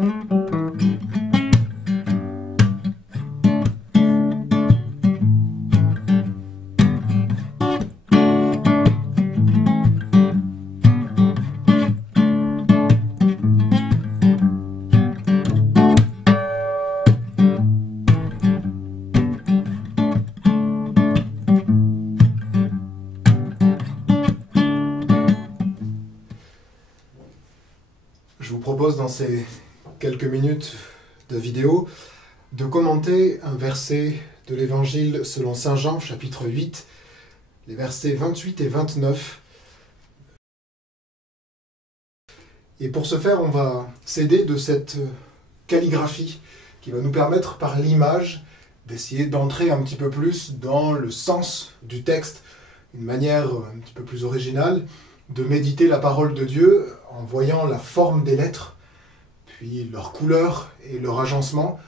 Je vous propose dans ces quelques minutes de vidéo de commenter un verset de l'Évangile selon Saint Jean, chapitre 8, les versets 28 et 29. Et pour ce faire, on va s'aider de cette calligraphie qui va nous permettre par l'image d'essayer d'entrer un petit peu plus dans le sens du texte, une manière un petit peu plus originale, de méditer la parole de Dieu en voyant la forme des lettres, puis leur couleur et leur agencement,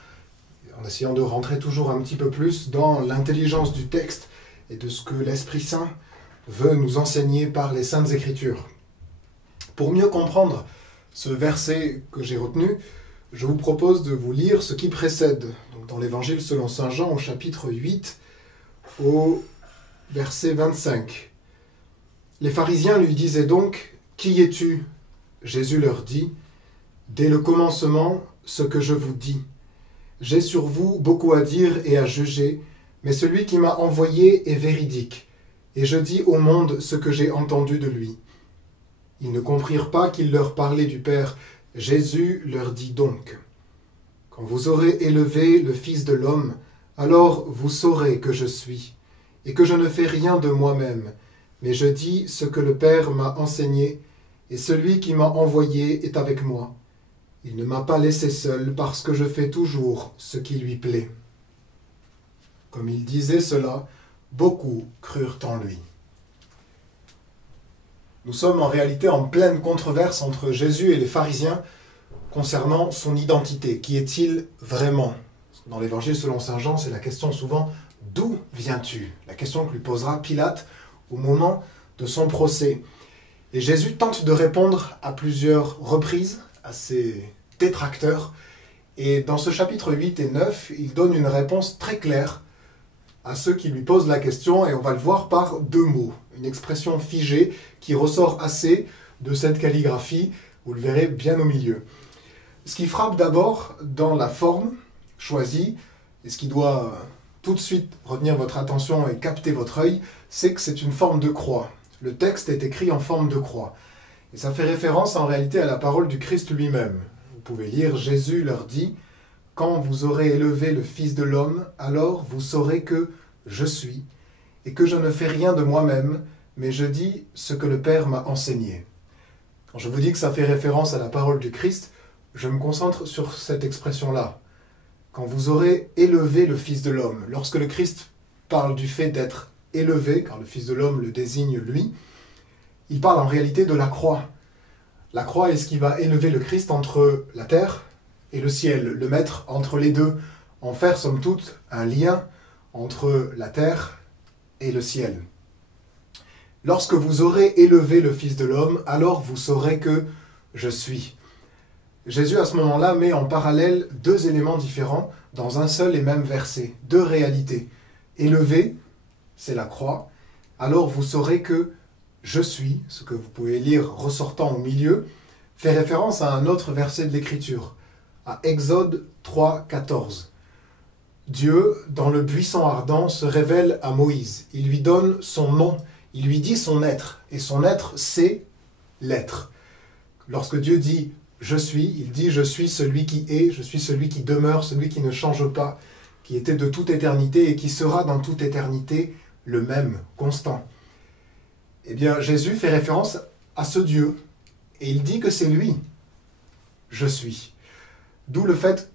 en essayant de rentrer toujours un petit peu plus dans l'intelligence du texte et de ce que l'Esprit Saint veut nous enseigner par les Saintes Écritures. Pour mieux comprendre ce verset que j'ai retenu, je vous propose de vous lire ce qui précède, donc dans l'Évangile selon Saint Jean au chapitre 8, au verset 25. Les pharisiens lui disaient donc « Qui es-tu » Jésus leur dit « Dès le commencement, ce que je vous dis. J'ai sur vous beaucoup à dire et à juger, mais celui qui m'a envoyé est véridique, et je dis au monde ce que j'ai entendu de lui. » Ils ne comprirent pas qu'il leur parlait du Père. Jésus leur dit donc « Quand vous aurez élevé le Fils de l'homme, alors vous saurez que je suis, et que je ne fais rien de moi-même, mais je dis ce que le Père m'a enseigné, et celui qui m'a envoyé est avec moi. Il ne m'a pas laissé seul, parce que je fais toujours ce qui lui plaît. » Comme il disait cela, beaucoup crurent en lui. Nous sommes en réalité en pleine controverse entre Jésus et les pharisiens concernant son identité. Qui est-il vraiment? Dans l'Évangile selon Saint Jean, c'est la question souvent « D'où viens-tu » La question que lui posera Pilate au moment de son procès. Et Jésus tente de répondre à plusieurs reprises à ses détracteurs. Et dans ce chapitre 8 et 9, il donne une réponse très claire à ceux qui lui posent la question, et on va le voir par deux mots. Une expression figée qui ressort assez de cette calligraphie, vous le verrez bien au milieu. Ce qui frappe d'abord dans la forme choisie, et ce qui doit tout de suite retenir votre attention et capter votre œil, c'est que c'est une forme de croix. Le texte est écrit en forme de croix. Et ça fait référence en réalité à la parole du Christ lui-même. Vous pouvez lire, Jésus leur dit « Quand vous aurez élevé le Fils de l'homme, alors vous saurez que je suis, et que je ne fais rien de moi-même, mais je dis ce que le Père m'a enseigné. » Quand je vous dis que ça fait référence à la parole du Christ, je me concentre sur cette expression-là. Quand vous aurez élevé le Fils de l'homme. Lorsque le Christ parle du fait d'être élevé, car le Fils de l'homme le désigne lui, il parle en réalité de la croix. La croix est ce qui va élever le Christ entre la terre et le ciel, le mettre entre les deux, en faire somme toute un lien entre la terre et le ciel. Lorsque vous aurez élevé le Fils de l'homme, alors vous saurez que je suis. Jésus, à ce moment-là, met en parallèle deux éléments différents dans un seul et même verset, deux réalités. Élevé, c'est la croix, alors vous saurez que je suis, ce que vous pouvez lire ressortant au milieu, fait référence à un autre verset de l'Écriture, à Exode 3, 14. Dieu, dans le buisson ardent, se révèle à Moïse. Il lui donne son nom, il lui dit son être, et son être, c'est l'être. Lorsque Dieu dit « je suis », il dit « je suis celui qui est, je suis celui qui demeure, celui qui ne change pas, qui était de toute éternité et qui sera dans toute éternité le même, constant ». Eh bien, Jésus fait référence à ce Dieu, et il dit que c'est lui, je suis. D'où le fait,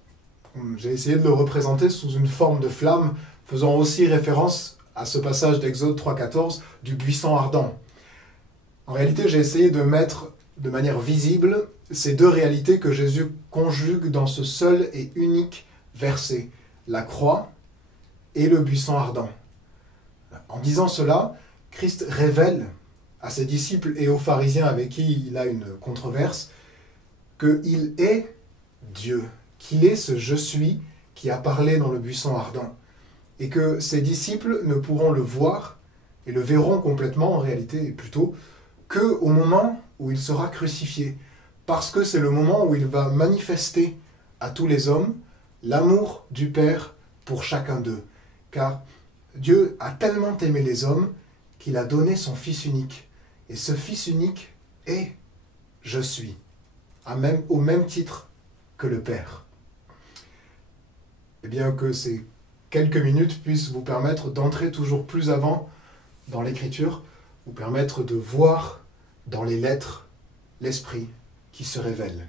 j'ai essayé de le représenter sous une forme de flamme, faisant aussi référence à ce passage d'Exode 3,14 du buisson ardent. En réalité, j'ai essayé de mettre de manière visible ces deux réalités que Jésus conjugue dans ce seul et unique verset, la croix et le buisson ardent. En disant cela, Christ révèle à ses disciples et aux pharisiens avec qui il a une controverse qu'il est Dieu, qu'il est ce « je suis » qui a parlé dans le buisson ardent, et que ses disciples ne pourront le voir, et le verront complètement en réalité, plutôt, qu'au moment où il sera crucifié, parce que c'est le moment où il va manifester à tous les hommes l'amour du Père pour chacun d'eux. Car Dieu a tellement aimé les hommes qu'il a donné son Fils unique. Et ce Fils unique est « Je suis », au même titre que le Père. Et bien que ces quelques minutes puissent vous permettre d'entrer toujours plus avant dans l'Écriture, vous permettre de voir dans les lettres l'Esprit qui se révèle.